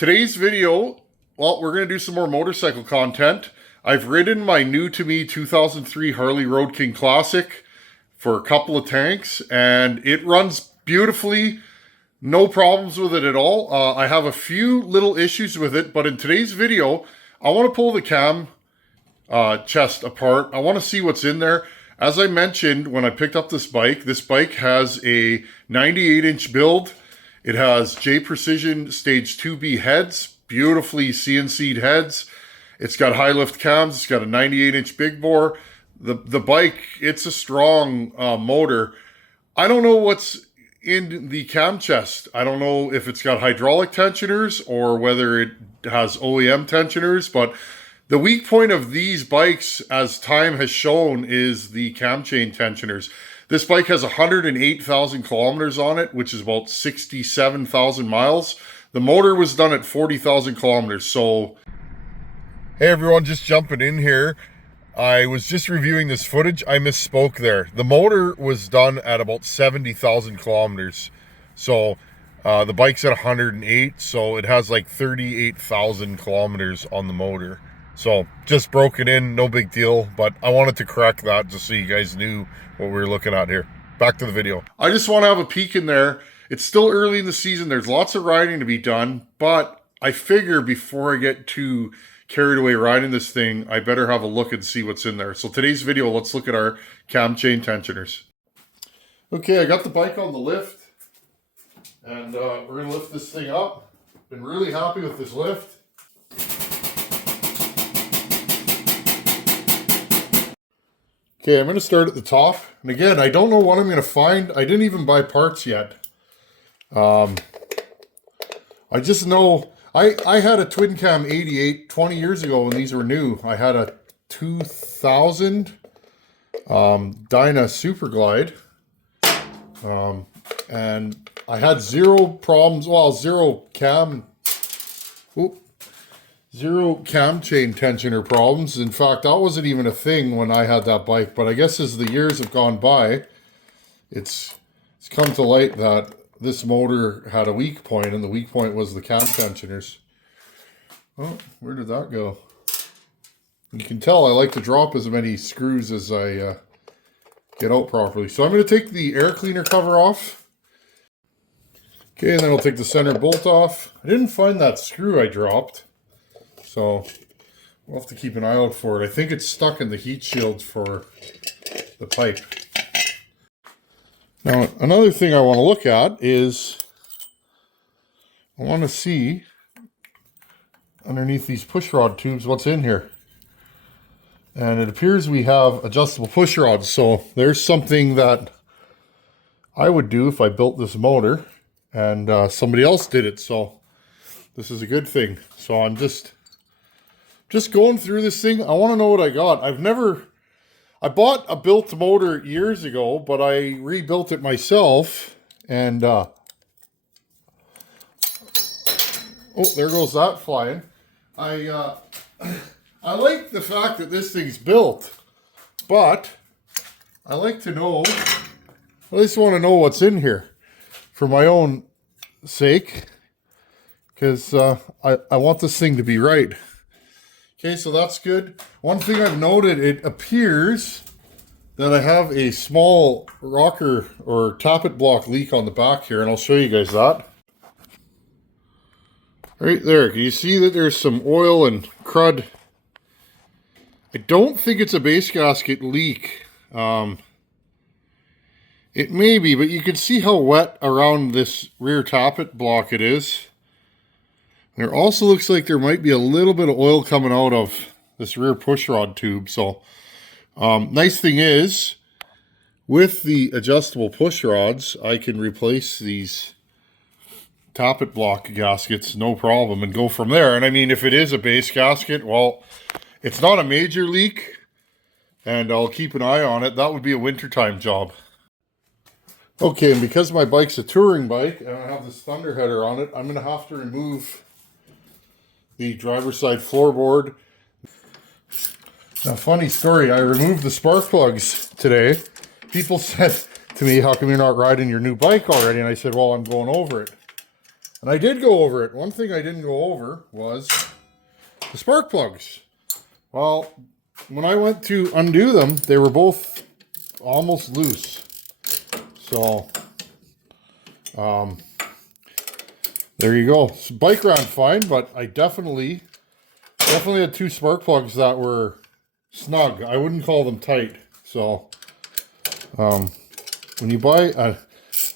Today's video, well, we're going to do some more motorcycle content. I've ridden my new to me 2003 Harley Road King Classic for a couple of tanks, and it runs beautifully. No problems with it at all. I have a few little issues with it, but in today's video, I want to pull the cam chest apart. I want to see what's in there. As I mentioned when I picked up this bike has a 98-inch build. It has J Precision Stage 2B heads, beautifully CNC'd heads. It's got high lift cams. It's got a 98-inch big bore. The bike, it's a strong motor. I don't know what's in the cam chest. I don't know if it's got hydraulic tensioners or whether it has OEM tensioners, but the weak point of these bikes, as time has shown, is the cam chain tensioners. This bike has 108,000 kilometers on it, which is about 67,000 miles. The motor was done at 40,000 kilometers. So, hey everyone, just jumping in here. I was just reviewing this footage. I misspoke there. The motor was done at about 70,000 kilometers. So, the bike's at 108, so it has like 38,000 kilometers on the motor. So, just broke it in, no big deal, but I wanted to correct that just so you guys knew what we were looking at here. Back to the video. I just want to have a peek in there. It's still early in the season. There's lots of riding to be done, but I figure before I get too carried away riding this thing, I better have a look and see what's in there. So today's video, let's look at our cam chain tensioners. Okay, I got the bike on the lift, and we're going to lift this thing up. Been really happy with this lift. Okay, I'm going to start at the top. And again, I don't know what I'm going to find. I didn't even buy parts yet. I just know I had a twin cam 88 20 years ago when these were new. I had a 2000 Dyna Super Glide. And I had zero problems. Well, zero cam chain tensioner problems. In fact, that wasn't even a thing when I had that bike. But I guess as the years have gone by, it's come to light that this motor had a weak point, and the weak point was the cam tensioners. Oh, where did that go? You can tell I like to drop as many screws as I get out properly. So I'm going to take the air cleaner cover off. Okay, and then I'll take the center bolt off. I didn't find that screw I dropped, so we'll have to keep an eye out for it. I think it's stuck in the heat shield for the pipe. Now, another thing I want to look at is I want to see underneath these push rod tubes what's in here. And it appears we have adjustable push rods. So there's something that I would do if I built this motor and somebody else did it. So this is a good thing. So I'm just going through this thing. I want to know what I got. I bought a built motor years ago, but I rebuilt it myself. And, oh, there goes that flying. I like the fact that this thing's built, but I like to know, I just want to know what's in here for my own sake, because I want this thing to be right. Okay, so that's good. One thing I've noted, it appears that I have a small rocker or tappet block leak on the back here, and I'll show you guys that. Right there, can you see that there's some oil and crud? I don't think it's a base gasket leak. It may be, but you can see how wet around this rear tappet block it is. There also looks like there might be a little bit of oil coming out of this rear push rod tube. So, nice thing is, with the adjustable push rods, I can replace these tappet block gaskets, no problem, and go from there. And I mean, if it is a base gasket, well, it's not a major leak, and I'll keep an eye on it. That would be a wintertime job. Okay, and because my bike's a touring bike, and I have this thunder header on it, I'm going to have to remove the driver's side floorboard. Now, funny story, I removed the spark plugs today. People said to me, how come you're not riding your new bike already? And I said, well, I'm going over it. And I did go over it. One thing I didn't go over was the spark plugs. Well, when I went to undo them, they were both almost loose. So, there you go. So bike ran fine, but I definitely had two spark plugs that were snug. I wouldn't call them tight. So, when you buy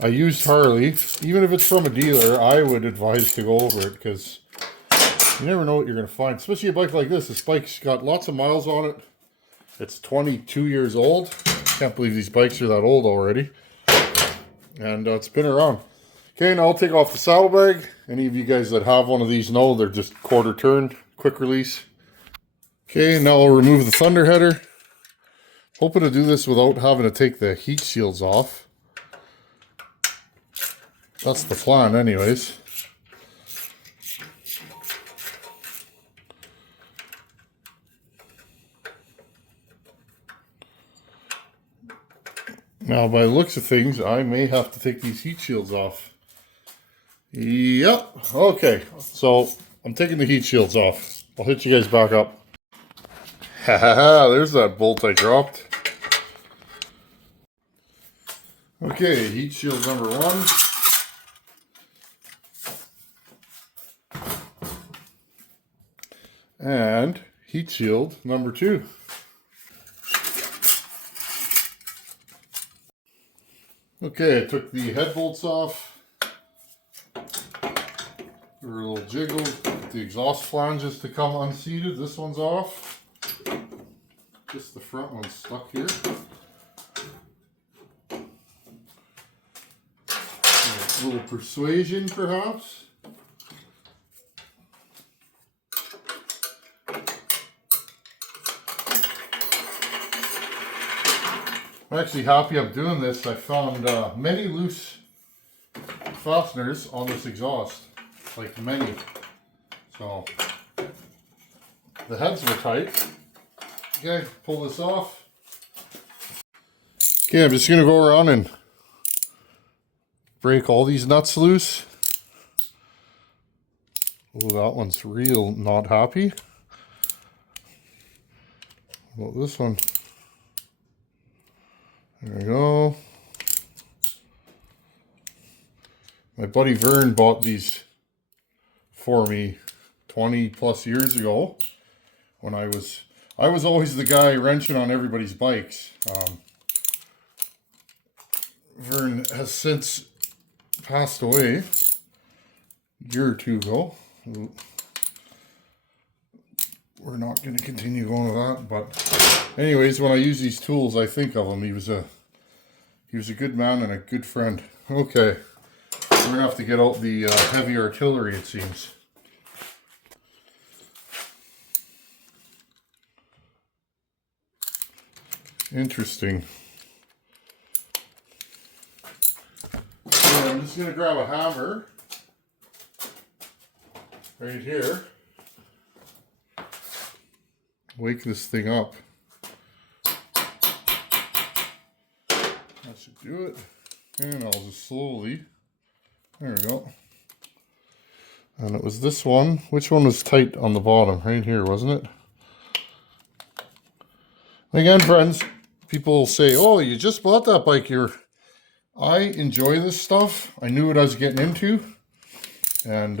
a used Harley, even if it's from a dealer, I would advise to go over it because you never know what you're going to find. Especially a bike like this. This bike's got lots of miles on it. It's 22 years old. Can't believe these bikes are that old already. And it's been around. Okay, now I'll take off the saddlebag. Any of you guys that have one of these know they're just quarter turn, quick release. Okay, now I'll remove the thunder header. Hoping to do this without having to take the heat shields off. That's the plan anyways. Now by the looks of things, I may have to take these heat shields off. Yep, okay, so I'm taking the heat shields off. I'll hit you guys back up. Haha, there's that bolt I dropped. Okay, heat shield number 1. And heat shield number 2. Okay, I took the head bolts off. They were a little jiggled. The exhaust flanges to come unseated. This one's off. Just the front one's stuck here. A little persuasion, perhaps. I'm actually happy I'm doing this. I found many loose fasteners on this exhaust, like many. So the heads were tight. Okay, pull this off. Okay, I'm just gonna go around and break all these nuts loose. Oh, that one's real not happy. Well, this one. There we go. My buddy Vern bought these for me 20 plus years ago when I was always the guy wrenching on everybody's bikes. Vern has since passed away a year or two ago. We're not going to continue going with that, but anyways, when I use these tools, I think of him. He was a good man and a good friend. Okay, we're gonna have to get out the heavy artillery, it seems. Interesting. So I'm just gonna grab a hammer right here. Wake this thing up. That should do it. And I'll just slowly, there we go. And it was this one. Which one was tight on the bottom? Right here, wasn't it? Again, friends, people say, oh, you just bought that bike here. I enjoy this stuff. I knew what I was getting into. And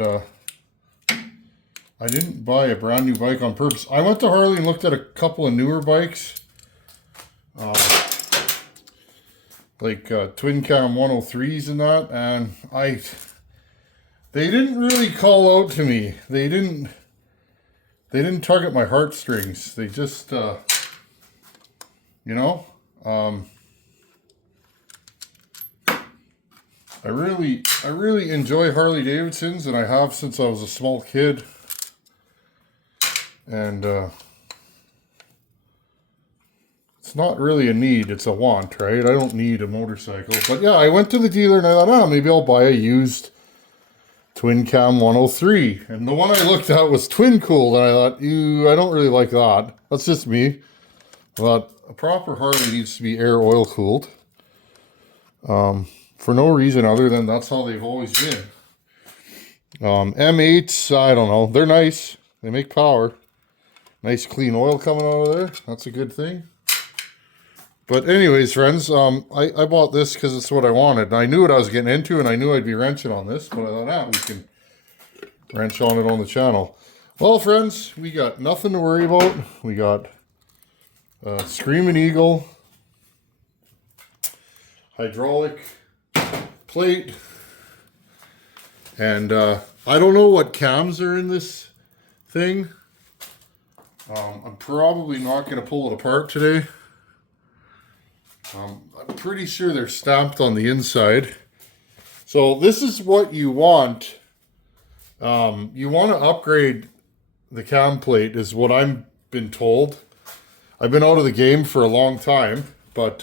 I didn't buy a brand new bike on purpose. I went to Harley and looked at a couple of newer bikes. Like twin cam 103s and that. And they didn't really call out to me. They didn't target my heartstrings. They just, you know, I really enjoy Harley Davidsons, and I have since I was a small kid. And it's not really a need, it's a want, right? I don't need a motorcycle. But yeah, I went to the dealer and I thought, oh, maybe I'll buy a used twin cam 103. And the one I looked at was twin cooled, and I thought, ew, I don't really like that. That's just me. But a proper Harley needs to be air oil cooled. For no reason other than that's how they've always been. M8s, I don't know. They're nice. They make power. Nice clean oil coming out of there. That's a good thing. But anyways, friends, I bought this because it's what I wanted. And I knew what I was getting into, and I knew I'd be wrenching on this. But I thought, we can wrench on it on the channel. Well, friends, we got nothing to worry about. We got Screaming Eagle, hydraulic plate, and I don't know what cams are in this thing. I'm probably not going to pull it apart today. I'm pretty sure they're stamped on the inside. So this is what you want. You want to upgrade the cam plate, is what I've been told. I've been out of the game for a long time, but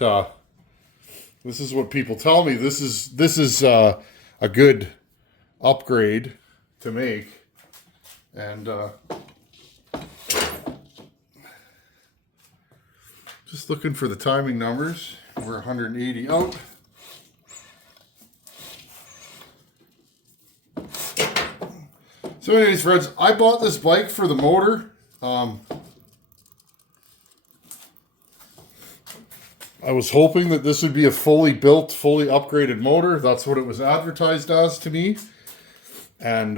this is what people tell me. This is a good upgrade to make, and just looking for the timing numbers. We're 180 out. So anyways, friends, I bought this bike for the motor. I was hoping that this would be a fully built, fully upgraded motor. That's what it was advertised as to me. And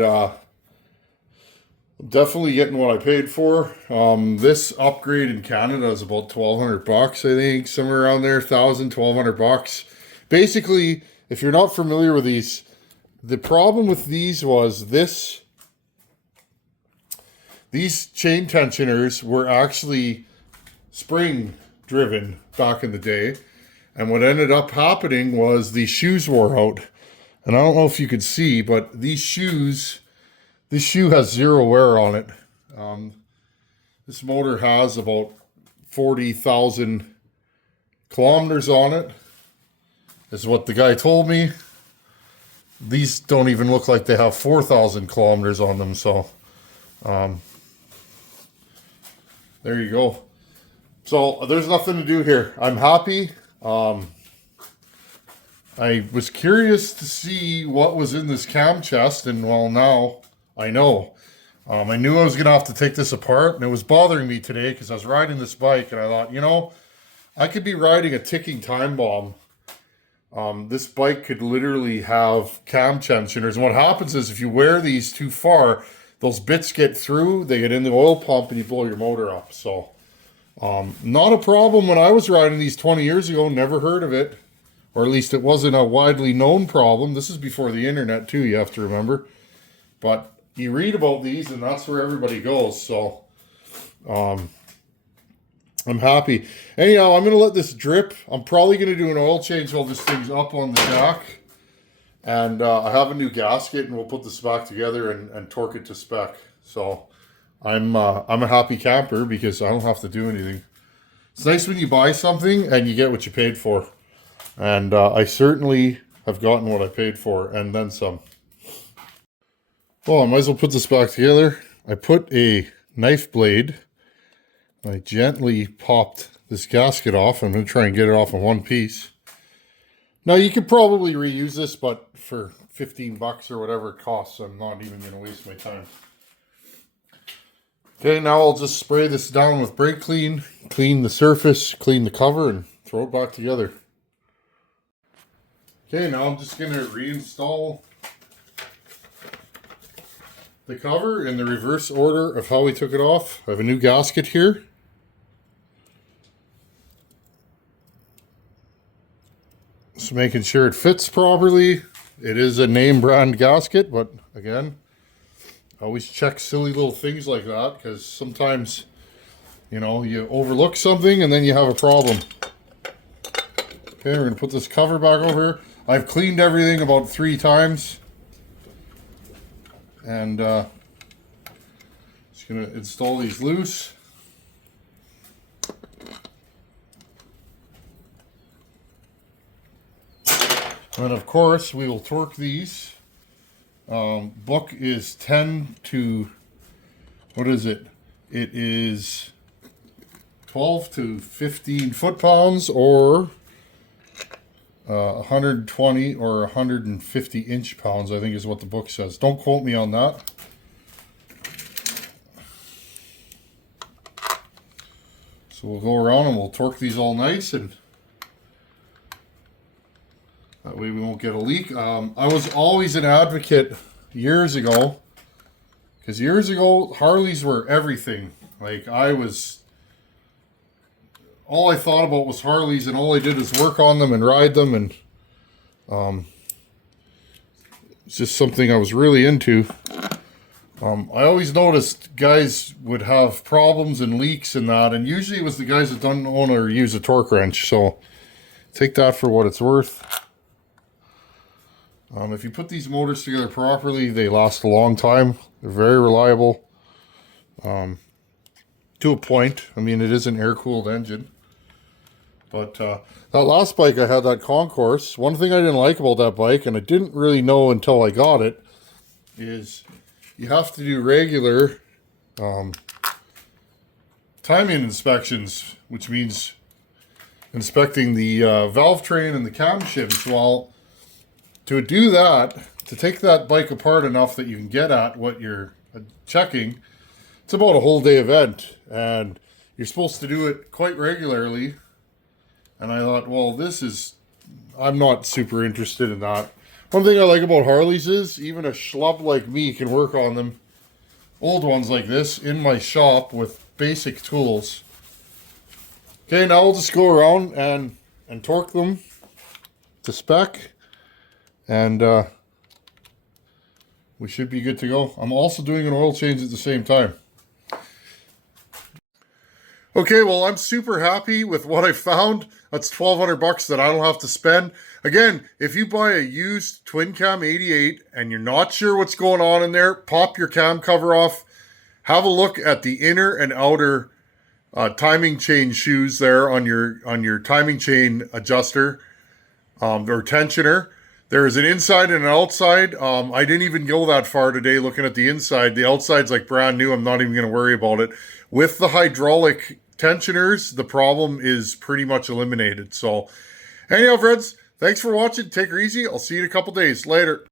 definitely getting what I paid for. This upgrade in Canada is about $1,200, I think, somewhere around there, $1,000-$1,200. Basically, if you're not familiar with these, the problem with these was these chain tensioners were actually spring driven back in the day, and what ended up happening was the shoes wore out. And I don't know if you could see, but this shoe has zero wear on it. This motor has about 40,000 kilometers on it, is what the guy told me. These don't even look like they have 4,000 kilometers on them, so there you go. So there's nothing to do here. I'm happy. I was curious to see what was in this cam chest, and well, now I know. I knew I was going to have to take this apart, and it was bothering me today because I was riding this bike, and I thought, I could be riding a ticking time bomb. This bike could literally have cam tensioners, and what happens is if you wear these too far, those bits get through, they get in the oil pump, and you blow your motor up. So not a problem when I was riding these 20 years ago. Never heard of it, or at least it wasn't a widely known problem. This is before the internet too, you have to remember. But you read about these, and that's where everybody goes. So I'm happy. Anyhow, I'm going to let this drip. I'm probably going to do an oil change while this thing's up on the jack. And I have a new gasket, and we'll put this back together and torque it to spec. So I'm a happy camper because I don't have to do anything. It's nice when you buy something and you get what you paid for. And I certainly have gotten what I paid for, and then some. Well, I might as well put this back together. I put a knife blade. I gently popped this gasket off. I'm going to try and get it off in one piece. Now, you could probably reuse this, but for $15 or whatever it costs, I'm not even going to waste my time. Okay, now I'll just spray this down with brake clean, clean the surface, clean the cover, and throw it back together. Okay, now I'm just going to reinstall the cover in the reverse order of how we took it off. I have a new gasket here. Just making sure it fits properly. It is a name brand gasket, but again, I always check silly little things like that because sometimes, you overlook something and then you have a problem. Okay, we're going to put this cover back over here. I've cleaned everything about 3 times. And just going to install these loose. And of course, we will torque these. Book is 10 to, what is it? It is 12 to 15 foot-pounds, or 120 or 150 inch-pounds, I think is what the book says. Don't quote me on that. So we'll go around and we'll torque these all nice, and that way we won't get a leak. I was always an advocate years ago, because years ago Harleys were everything. Like, all I thought about was Harleys, and all I did was work on them and ride them, and it's just something I was really into. I always noticed guys would have problems and leaks and that, and usually it was the guys that don't own or use a torque wrench, so take that for what it's worth. If you put these motors together properly, they last a long time. They're very reliable. To a point. I mean, it is an air-cooled engine. But that last bike I had, that Concourse, one thing I didn't like about that bike, and I didn't really know until I got it, is you have to do regular timing inspections, which means inspecting the valve train and the camshafts. Well, to do that, to take that bike apart enough that you can get at what you're checking, it's about a whole day event, and you're supposed to do it quite regularly. And I thought, well, I'm not super interested in that. One thing I like about Harleys is even a schlub like me can work on them, old ones like this, in my shop with basic tools. Okay, now we'll just go around and torque them to spec, and we should be good to go. I'm also doing an oil change at the same time. Okay, well, I'm super happy with what I found. That's $1,200 that I don't have to spend. Again, if you buy a used twin cam 88 and you're not sure what's going on in there, pop your cam cover off. Have a look at the inner and outer timing chain shoes there on your timing chain adjuster or tensioner. There is an inside and an outside. I didn't even go that far today looking at the inside. The outside's like brand new. I'm not even going to worry about it. With the hydraulic tensioners, the problem is pretty much eliminated. So anyhow, friends, thanks for watching. Take her easy. I'll see you in a couple days. Later.